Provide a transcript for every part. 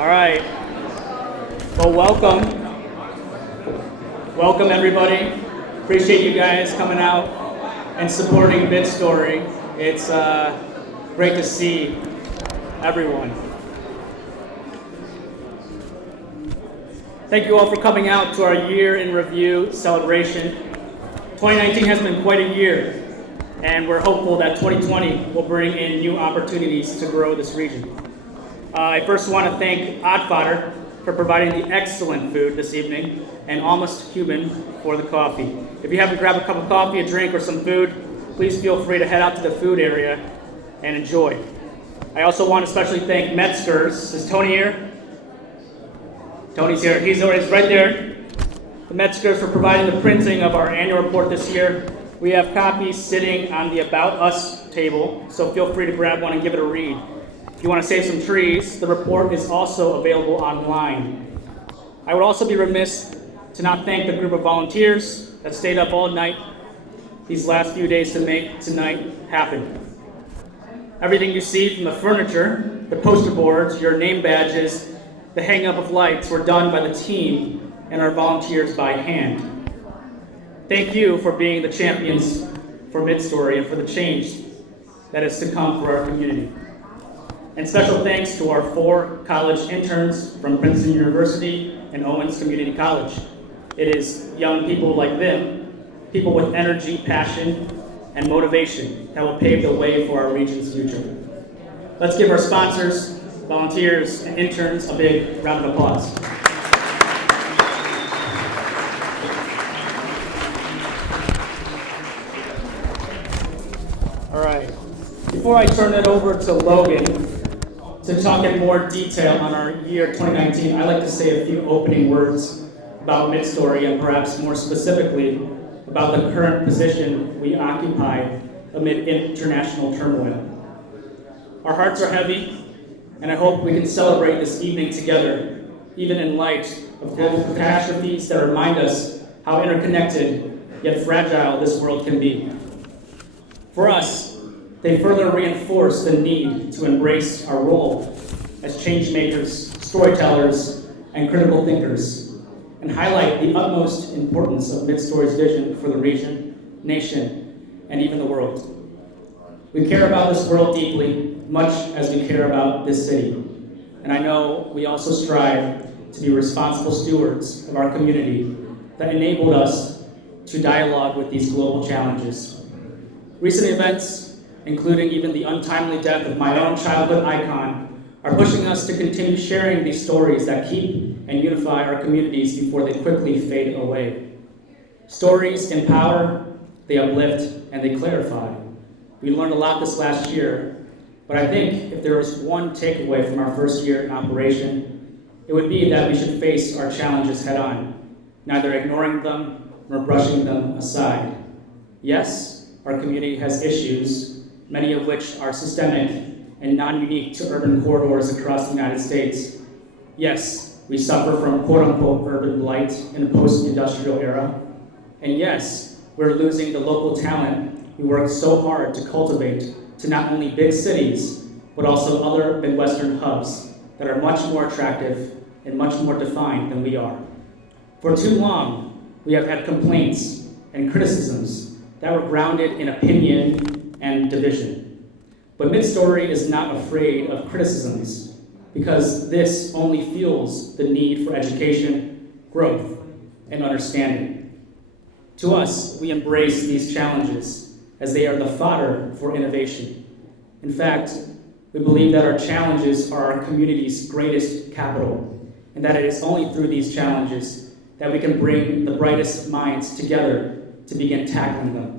All right. Well, welcome. Welcome, everybody. Appreciate you guys coming out and supporting Midstory. It's great to see everyone. Thank you all for coming out to our year in review celebration. 2019 has been quite a year, and we're hopeful that 2020 will bring in new opportunities to grow this region. I first want to thank Odd Fodder for providing the excellent food this evening, and Almost Cuban for the coffee. If you haven't grabbed a cup of coffee, a drink, or some food, please feel free to head out to the food area and enjoy. I also want to especially thank Metzger's. Is Tony here? Tony's here. He's right there. The Metzger's for providing the printing of our annual report this year. We have copies sitting on the About Us table, so feel free to grab one and give it a read. If you want to save some trees, the report is also available online. I would also be remiss to not thank the group of volunteers that stayed up all night these last few days to make tonight happen. Everything you see, from the furniture, the poster boards, your name badges, the hang up of lights, were done by the team and our volunteers by hand. Thank you for being the champions for Midstory and for the change that is to come for our community. And special thanks to our 4 college interns from Princeton University and Owens Community College. It is young people like them, people with energy, passion, and motivation that will pave the way for our region's future. Let's give our sponsors, volunteers, and interns a big round of applause. All right. Before I turn it over to Logan to talk in more detail on our year 2019, I'd like to say a few opening words about Midstory and perhaps more specifically about the current position we occupy amid international turmoil. Our hearts are heavy, and I hope we can celebrate this evening together, even in light of global catastrophes that remind us how interconnected yet fragile this world can be. For us, they further reinforce the need to embrace our role as change makers, storytellers, and critical thinkers, and highlight the utmost importance of Midstory's vision for the region, nation, and even the world. We care about this world deeply, much as we care about this city. And I know we also strive to be responsible stewards of our community that enabled us to dialogue with these global challenges. Recent events, including even the untimely death of my own childhood icon, are pushing us to continue sharing these stories that keep and unify our communities before they quickly fade away. Stories empower, they uplift, and they clarify. We learned a lot this last year, but I think if there was one takeaway from our first year in operation, it would be that we should face our challenges head on, neither ignoring them nor brushing them aside. Yes, our community has issues, many of which are systemic and non-unique to urban corridors across the United States. Yes, we suffer from quote-unquote urban blight in a post-industrial era. And yes, we're losing the local talent we worked so hard to cultivate to not only big cities, but also other Midwestern hubs that are much more attractive and much more defined than we are. For too long, we have had complaints and criticisms that were grounded in opinion and division. But Midstory is not afraid of criticisms because this only fuels the need for education, growth, and understanding. To us, we embrace these challenges as they are the fodder for innovation. In fact, we believe that our challenges are our community's greatest capital, and that it is only through these challenges that we can bring the brightest minds together to begin tackling them.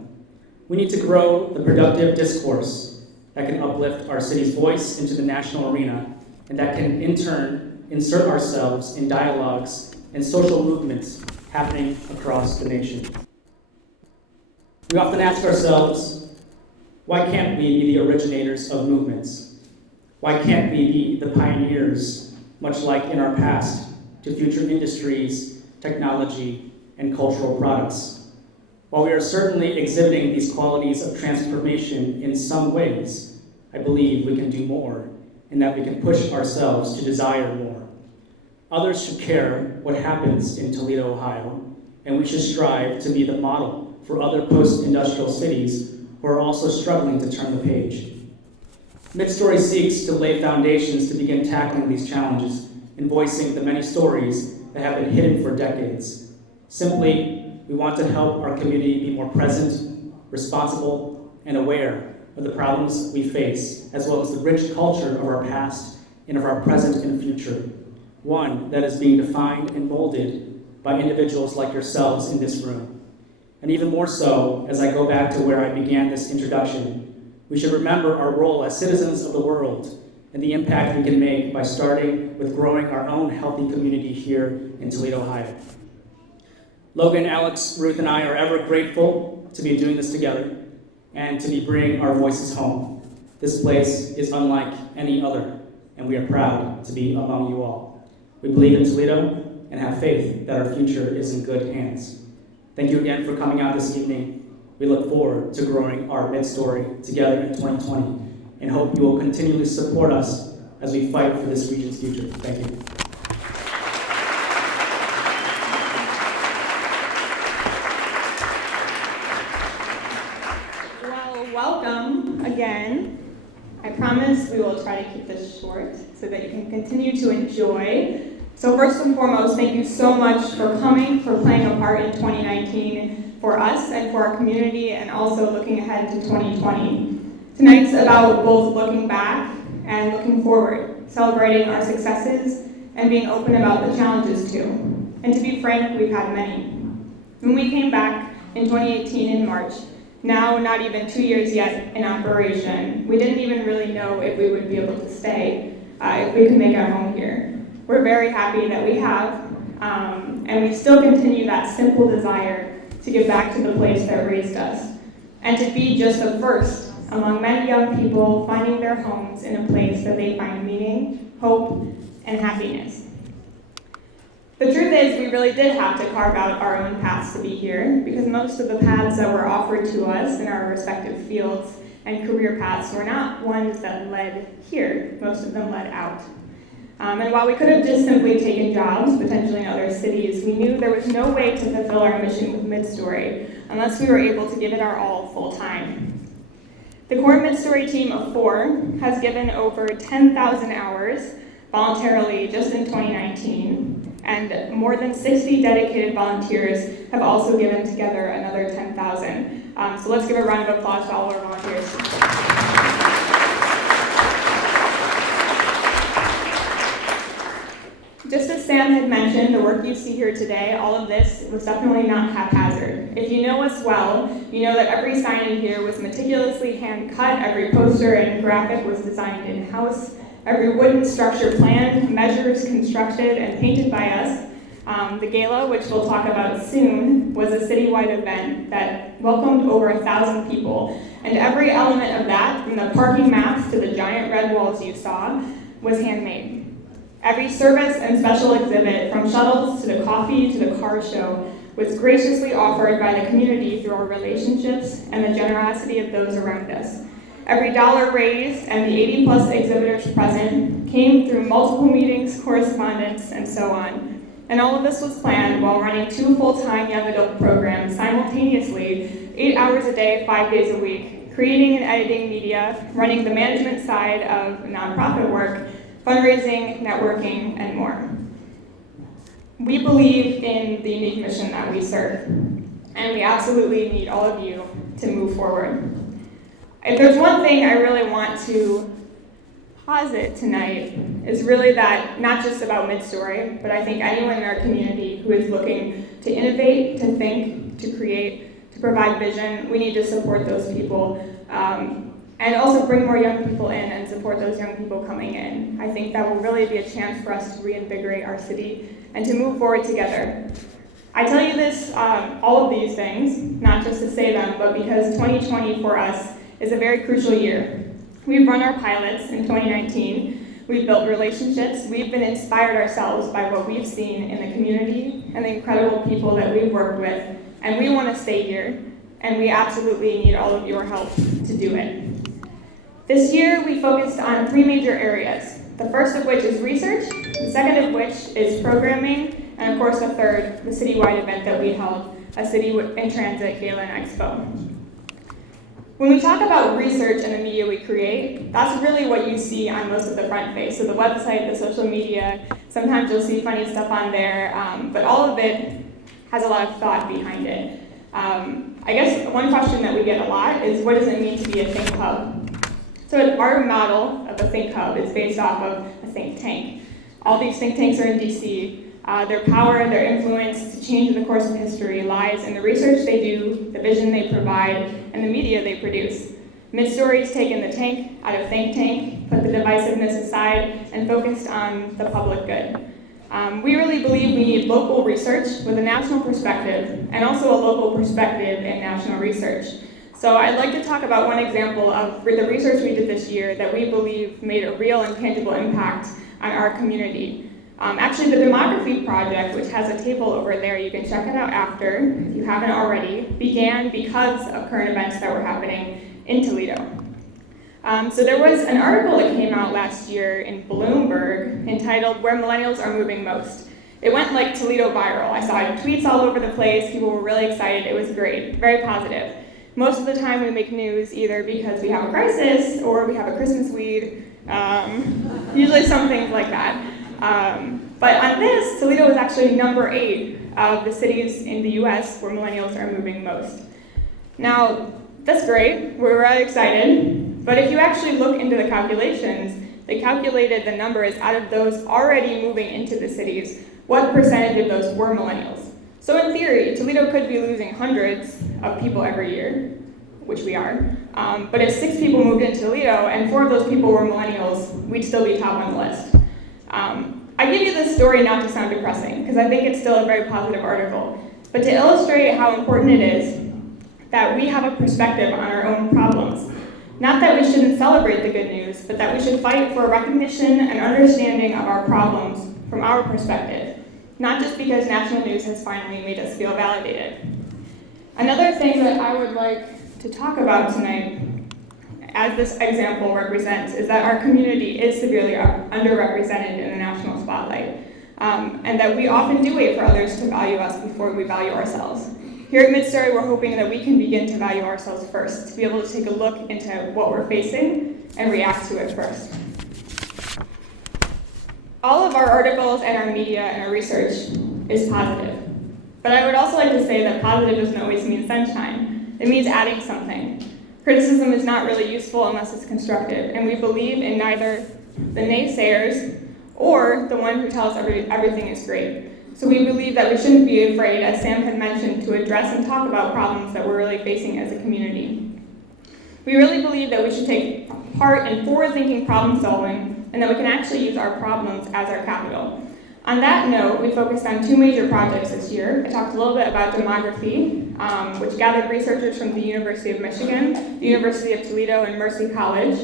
We need to grow the productive discourse that can uplift our city's voice into the national arena, and that can in turn insert ourselves in dialogues and social movements happening across the nation. We often ask ourselves, why can't we be the originators of movements? Why can't we be the pioneers, much like in our past, to future industries, technology, and cultural products? While we are certainly exhibiting these qualities of transformation in some ways, I believe we can do more and that we can push ourselves to desire more. Others should care what happens in Toledo, Ohio, and we should strive to be the model for other post-industrial cities who are also struggling to turn the page. Midstory seeks to lay foundations to begin tackling these challenges and voicing the many stories that have been hidden for decades. Simply, we want to help our community be more present, responsible, and aware of the problems we face, as well as the rich culture of our past and of our present and future, one that is being defined and molded by individuals like yourselves in this room. And even more so, as I go back to where I began this introduction, we should remember our role as citizens of the world and the impact we can make by starting with growing our own healthy community here in Toledo, Ohio. Logan, Alex, Ruth, and I are ever grateful to be doing this together and to be bringing our voices home. This place is unlike any other, and we are proud to be among you all. We believe in Toledo and have faith that our future is in good hands. Thank you again for coming out this evening. We look forward to growing our Midstory together in 2020 and hope you will continually support us as we fight for this region's future. Thank you. Well, welcome again. I promise we will try to keep this short so that you can continue to enjoy. So first and foremost, thank you so much for coming, for playing a part in 2019 for us and for our community, and also looking ahead to 2020. Tonight's about both looking back and looking forward, celebrating our successes and being open about the challenges too. And to be frank, we've had many. When we came back in 2018 in March, now not even 2 years yet in operation, we didn't even really know if we would be able to stay, if we could make our home here. We're very happy that we have, and we still continue that simple desire to give back to the place that raised us, and to be just the first among many young people finding their homes in a place that they find meaning, hope, and happiness. The truth is, we really did have to carve out our own paths to be here, because most of the paths that were offered to us in our respective fields and career paths were not ones that led here. Most of them led out. And while we could have just simply taken jobs, potentially in other cities, we knew there was no way to fulfill our mission with Midstory unless we were able to give it our all full time. The core Midstory team of 4 has given over 10,000 hours voluntarily just in 2019, and more than 60 dedicated volunteers have also given together another 10,000. So let's give a round of applause to all our volunteers. Just as Sam had mentioned, the work you see here today, all of this was definitely not haphazard. If you know us well, you know that every sign in here was meticulously hand-cut, every poster and graphic was designed in-house, every wooden structure planned, measures constructed, and painted by us. The gala, which we'll talk about soon, was a citywide event that welcomed over 1,000 people, and every element of that, from the parking maps to the giant red walls you saw, was handmade. Every service and special exhibit, from shuttles to the coffee to the car show, was graciously offered by the community through our relationships and the generosity of those around us. Every dollar raised and the 80+ exhibitors present came through multiple meetings, correspondence, and so on. And all of this was planned while running 2 full-time young adult programs simultaneously, 8 hours a day, 5 days a week, creating and editing media, running the management side of nonprofit work, fundraising, networking, and more. We believe in the unique mission that we serve, and we absolutely need all of you to move forward. If there's one thing I really want to posit tonight, is really that, not just about Midstory, but I think anyone in our community who is looking to innovate, to think, to create, to provide vision, we need to support those people. And also bring more young people in and support those young people coming in. I think that will really be a chance for us to reinvigorate our city and to move forward together. I tell you this, all of these things, not just to say them, but because 2020 for us is a very crucial year. We've run our pilots in 2019, we've built relationships, we've been inspired ourselves by what we've seen in the community and the incredible people that we've worked with, and we want to stay here, and we absolutely need all of your help to do it. This year, we focused on 3 major areas. The first of which is research, the second of which is programming, and of course the third, the citywide event that we held, a City in Transit Gala and Expo. When we talk about research and the media we create, that's really what you see on most of the front face. So the website, the social media, sometimes you'll see funny stuff on there, but all of it has a lot of thought behind it. I guess one question that we get a lot is, what does it mean to be a think hub? So our model of a think hub is based off of a think tank. All these think tanks are in DC. Their power, their influence to change the course of history lies in the research they do, the vision they provide, and the media they produce. Midstory's taken the tank out of think tank, put the divisiveness aside, and focused on the public good. We really believe we need local research with a national perspective, and also a local perspective in national research. So I'd like to talk about one example of the research we did this year that we believe made a real and tangible impact on our community. Actually, the demography project, which has a table over there, you can check it out after, if you haven't already, began because of current events that were happening in Toledo. So there was an article that came out last year in Bloomberg entitled "Where Millennials Are Moving Most." It went like Toledo viral. I saw tweets all over the place. People were really excited. It was great, very positive. Most of the time we make news either because we have a crisis or we have a Christmas weed, usually some things like that. But on this, Toledo is actually number 8 of the cities in the US where millennials are moving most. Now, that's great, we're really excited, but if you actually look into the calculations, they calculated the numbers out of those already moving into the cities, what percentage of those were millennials. So in theory, Toledo could be losing hundreds of people every year, which we are, but if 6 people moved into Toledo and 4 of those people were millennials, we'd still be top on the list. I give you this story not to sound depressing, because I think it's still a very positive article, but to illustrate how important it is that we have a perspective on our own problems. Not that we shouldn't celebrate the good news, but that we should fight for recognition and understanding of our problems from our perspective, not just because national news has finally made us feel validated. Another thing that I would like to talk about tonight, as this example represents, is that our community is severely underrepresented in the national spotlight, and that we often do wait for others to value us before we value ourselves. Here at Midstory, we're hoping that we can begin to value ourselves first, to be able to take a look into what we're facing and react to it first. All of our articles and our media and our research is positive, but I would also like to say that positive doesn't always mean sunshine. It means adding something. Criticism is not really useful unless it's constructive, and we believe in neither the naysayers or the one who tells everything is great. So we believe that we shouldn't be afraid, as Sam had mentioned, to address and talk about problems that we're really facing as a community. We really believe that we should take part in forward-thinking problem solving, and that we can actually use our problems as our capital. On that note, we focused on 2 major projects this year. I talked a little bit about demography, which gathered researchers from the University of Michigan, the University of Toledo, and Mercy College.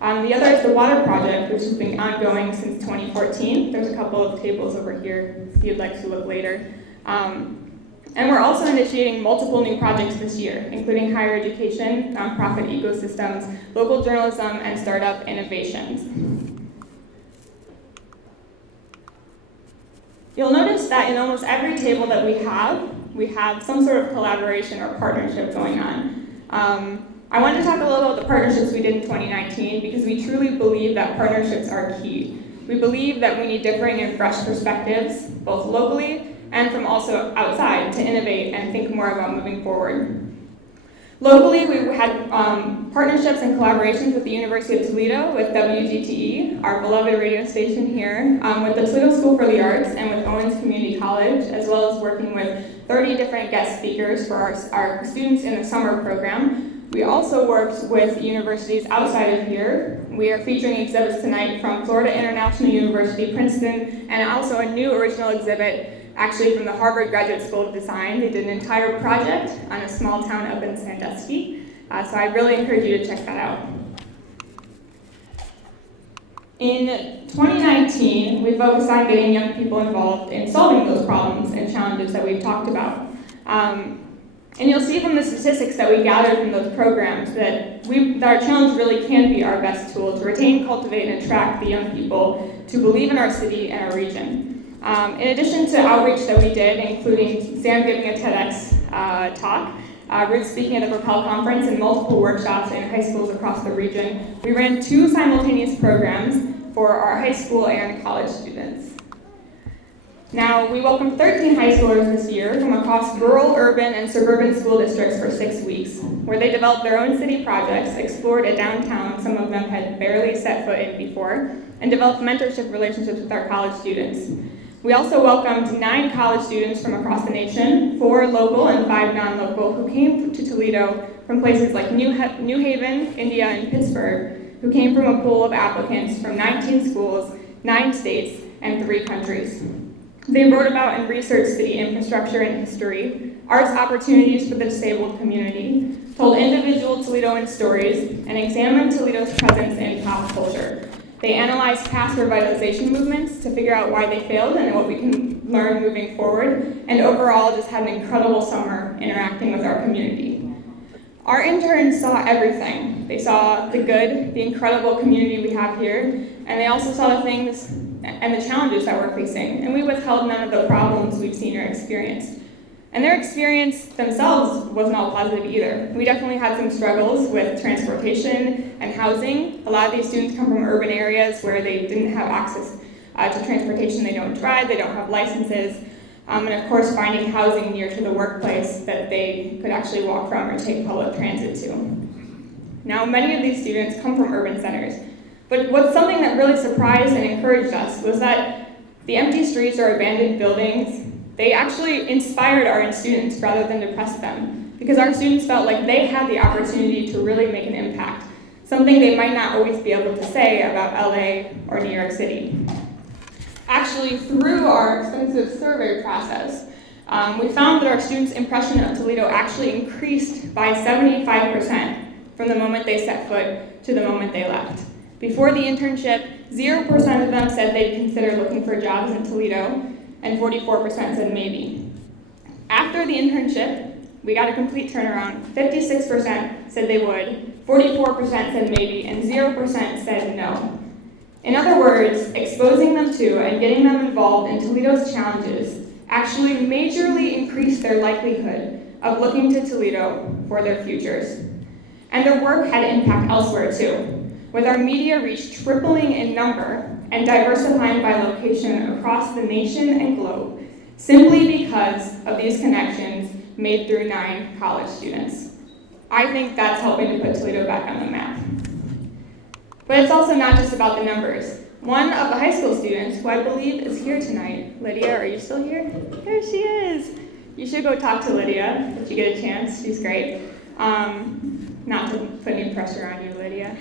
The other is the water project, which has been ongoing since 2014. There's a couple of tables over here if you'd like to look later. And we're also initiating multiple new projects this year, including higher education, nonprofit ecosystems, local journalism, and startup innovations. You'll notice that in almost every table that we have some sort of collaboration or partnership going on. I wanted to talk a little about the partnerships we did in 2019 because we truly believe that partnerships are key. We believe that we need differing and fresh perspectives, both locally and from also outside, to innovate and think more about moving forward. Locally, we had partnerships and collaborations with the University of Toledo, with WGTE, our beloved radio station here, with the Toledo School for the Arts, and with Owens Community College, as well as working with 30 different guest speakers for our students in the summer program. We also worked with universities outside of here. We are featuring exhibits tonight from Florida International University, Princeton, and also a new original exhibit actually from the Harvard Graduate School of Design. They did an entire project on a small town up in Sandusky, so I really encourage you to check that out. In 2019, we focused on getting young people involved in solving those problems and challenges that we've talked about. And you'll see from the statistics that we gathered from those programs that that our challenge really can be our best tool to retain, cultivate, and attract the young people to believe in our city and our region. In addition to outreach that we did, including Sam giving a TEDx talk, Ruth speaking at the Propel Conference, and multiple workshops in high schools across the region, we ran 2 simultaneous programs for our high school and college students. Now, we welcomed 13 high schoolers this year from across rural, urban, and suburban school districts for 6 weeks, where they developed their own city projects, explored a downtown some of them had barely set foot in before, and developed mentorship relationships with our college students. We also welcomed 9 college students from across the nation, 4 local and 5 non-local, who came to Toledo from places like New Haven, India, and Pittsburgh, who came from a pool of applicants from 19 schools, 9 states, and 3 countries. They wrote about and researched city infrastructure and history, arts opportunities for the disabled community, told individual Toledoan stories, and examined Toledo's presence in pop culture. They analyzed past revitalization movements to figure out why they failed and what we can learn moving forward, and overall just had an incredible summer interacting with our community. Our interns saw everything. They saw the good, the incredible community we have here, and they also saw the things and the challenges that we're facing, and we withheld none of the problems we've seen or experienced. And their experience themselves wasn't all positive either. We definitely had some struggles with transportation and housing. A lot of these students come from urban areas where they didn't have access to transportation. They don't drive, they don't have licenses, and of course finding housing near to the workplace that they could actually walk from or take public transit to. Now, many of these students come from urban centers, but what's something that really surprised and encouraged us was that the empty streets or abandoned buildings, they actually inspired our students rather than depressed them, because our students felt like they had the opportunity to really make an impact, something they might not always be able to say about LA or New York City. Actually, through our extensive survey process, we found that our students' impression of Toledo actually increased by 75% from the moment they set foot to the moment they left. Before the internship, 0% of them said they'd consider looking for jobs in Toledo, and 44% said maybe. After the internship, we got a complete turnaround. 56% said they would, 44% said maybe, and 0% said no. In other words, exposing them to and getting them involved in Toledo's challenges actually majorly increased their likelihood of looking to Toledo for their futures. And their work had impact elsewhere too, with our media reach tripling in number and diversifying by location across the nation and globe, simply because of these connections made through 9 college students. I think that's helping to put Toledo back on the map. But it's also not just about the numbers. One of the high school students, who I believe is here tonight, Lydia, are you still here? There she is. You should go talk to Lydia if you get a chance. She's great. Not to put any pressure on you, Lydia.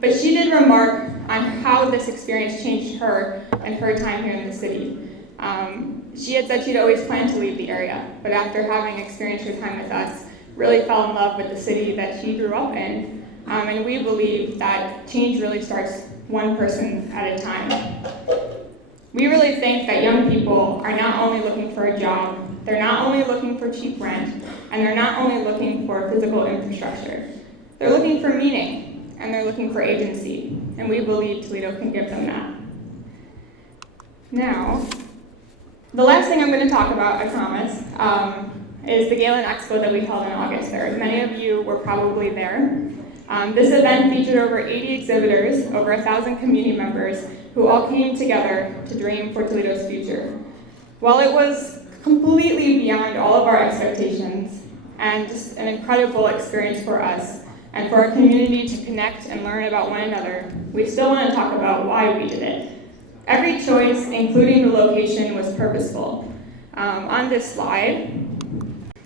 But she did remark on how this experience changed her and her time here in the city. She had said she'd always planned to leave the area, but after having experienced her time with us, really fell in love with the city that she grew up in. And we believe that change really starts one person at a time. We really think that young people are not only looking for a job, they're not only looking for cheap rent, and they're not only looking for physical infrastructure. They're looking for meaning, and they're looking for agency, and we believe Toledo can give them that. Now, the last thing I'm going to talk about, I promise, is the Galen Expo that we held on August 3rd. Many of you were probably there. This event featured over 80 exhibitors, over 1,000 community members, who all came together to dream for Toledo's future. While it was completely beyond all of our expectations, and just an incredible experience for us, and for our community to connect and learn about one another, we still want to talk about why we did it. Every choice, including the location, was purposeful. On this slide,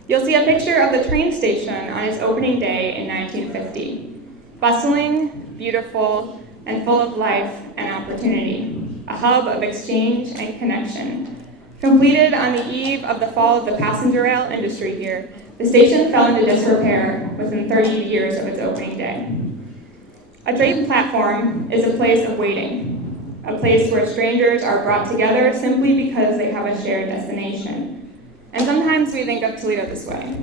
you'll see a picture of the train station on its opening day in 1950. Bustling, beautiful, and full of life and opportunity, a hub of exchange and connection. Completed on the eve of the fall of the passenger rail industry here, the station fell into disrepair within 30 years of its opening day. A train platform is a place of waiting, a place where strangers are brought together simply because they have a shared destination. And sometimes we think of Toledo this way.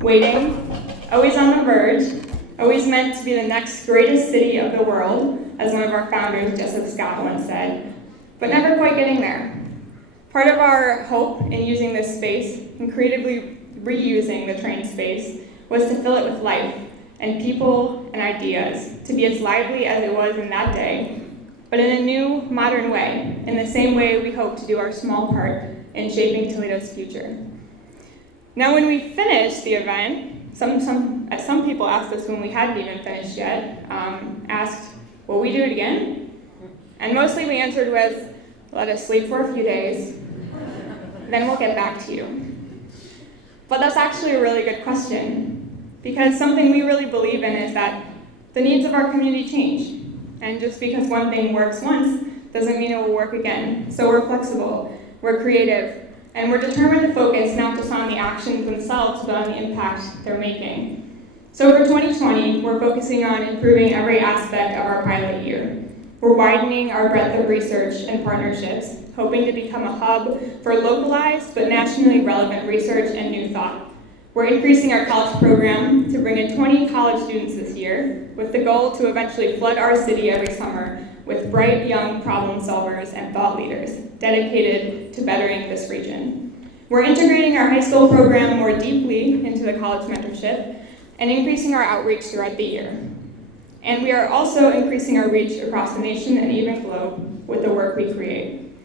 Waiting, always on the verge, always meant to be the next greatest city of the world, as one of our founders, Joseph Scott, once said, but never quite getting there. Part of our hope in using this space and creatively reusing the train space was to fill it with life and people and ideas, to be as lively as it was in that day, but in a new, modern way, in the same way we hope to do our small part in shaping Toledo's future. Now, when we finished the event, some people asked us when we hadn't even finished yet, asked, will we do it again? And mostly we answered with, let us sleep for a few days, then we'll get back to you. But that's actually a really good question, because something we really believe in is that the needs of our community change. And just because one thing works once doesn't mean it will work again. So we're flexible, we're creative, and we're determined to focus not just on the actions themselves, but on the impact they're making. So for 2020, we're focusing on improving every aspect of our pilot year. We're widening our breadth of research and partnerships, hoping to become a hub for localized but nationally relevant research and new thought. We're increasing our college program to bring in 20 college students this year, with the goal to eventually flood our city every summer with bright young problem solvers and thought leaders dedicated to bettering this region. We're integrating our high school program more deeply into the college mentorship and increasing our outreach throughout the year. And we are also increasing our reach across the nation and even globe with the work we create.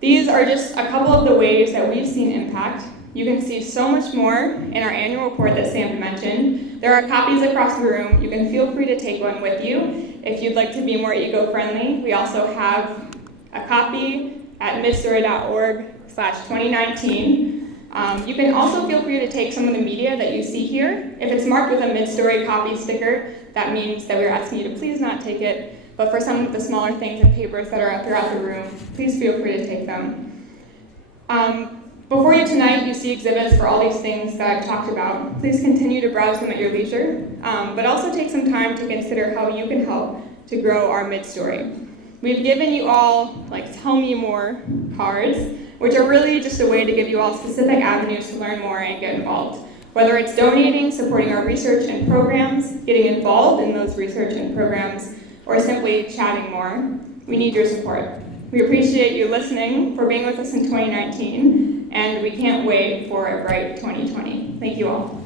These are just a couple of the ways that we've seen impact. You can see so much more in our annual report that Sam mentioned. There are copies across the room. You can feel free to take one with you if you'd like to be more eco-friendly. We also have a copy at midstory.org/2019. You can also feel free to take some of the media that you see here. If it's marked with a Midstory copy sticker, that means that we're asking you to please not take it. But for some of the smaller things and papers that are throughout the room, please feel free to take them. Before you tonight, you see exhibits for all these things that I've talked about. Please continue to browse them at your leisure, but also take some time to consider how you can help to grow our Midstory. We've given you all, tell me more cards, which are really just a way to give you all specific avenues to learn more and get involved. Whether it's donating, supporting our research and programs, getting involved in those research and programs, or simply chatting more, we need your support. We appreciate you listening, for being with us in 2019, and we can't wait for a bright 2020. Thank you all.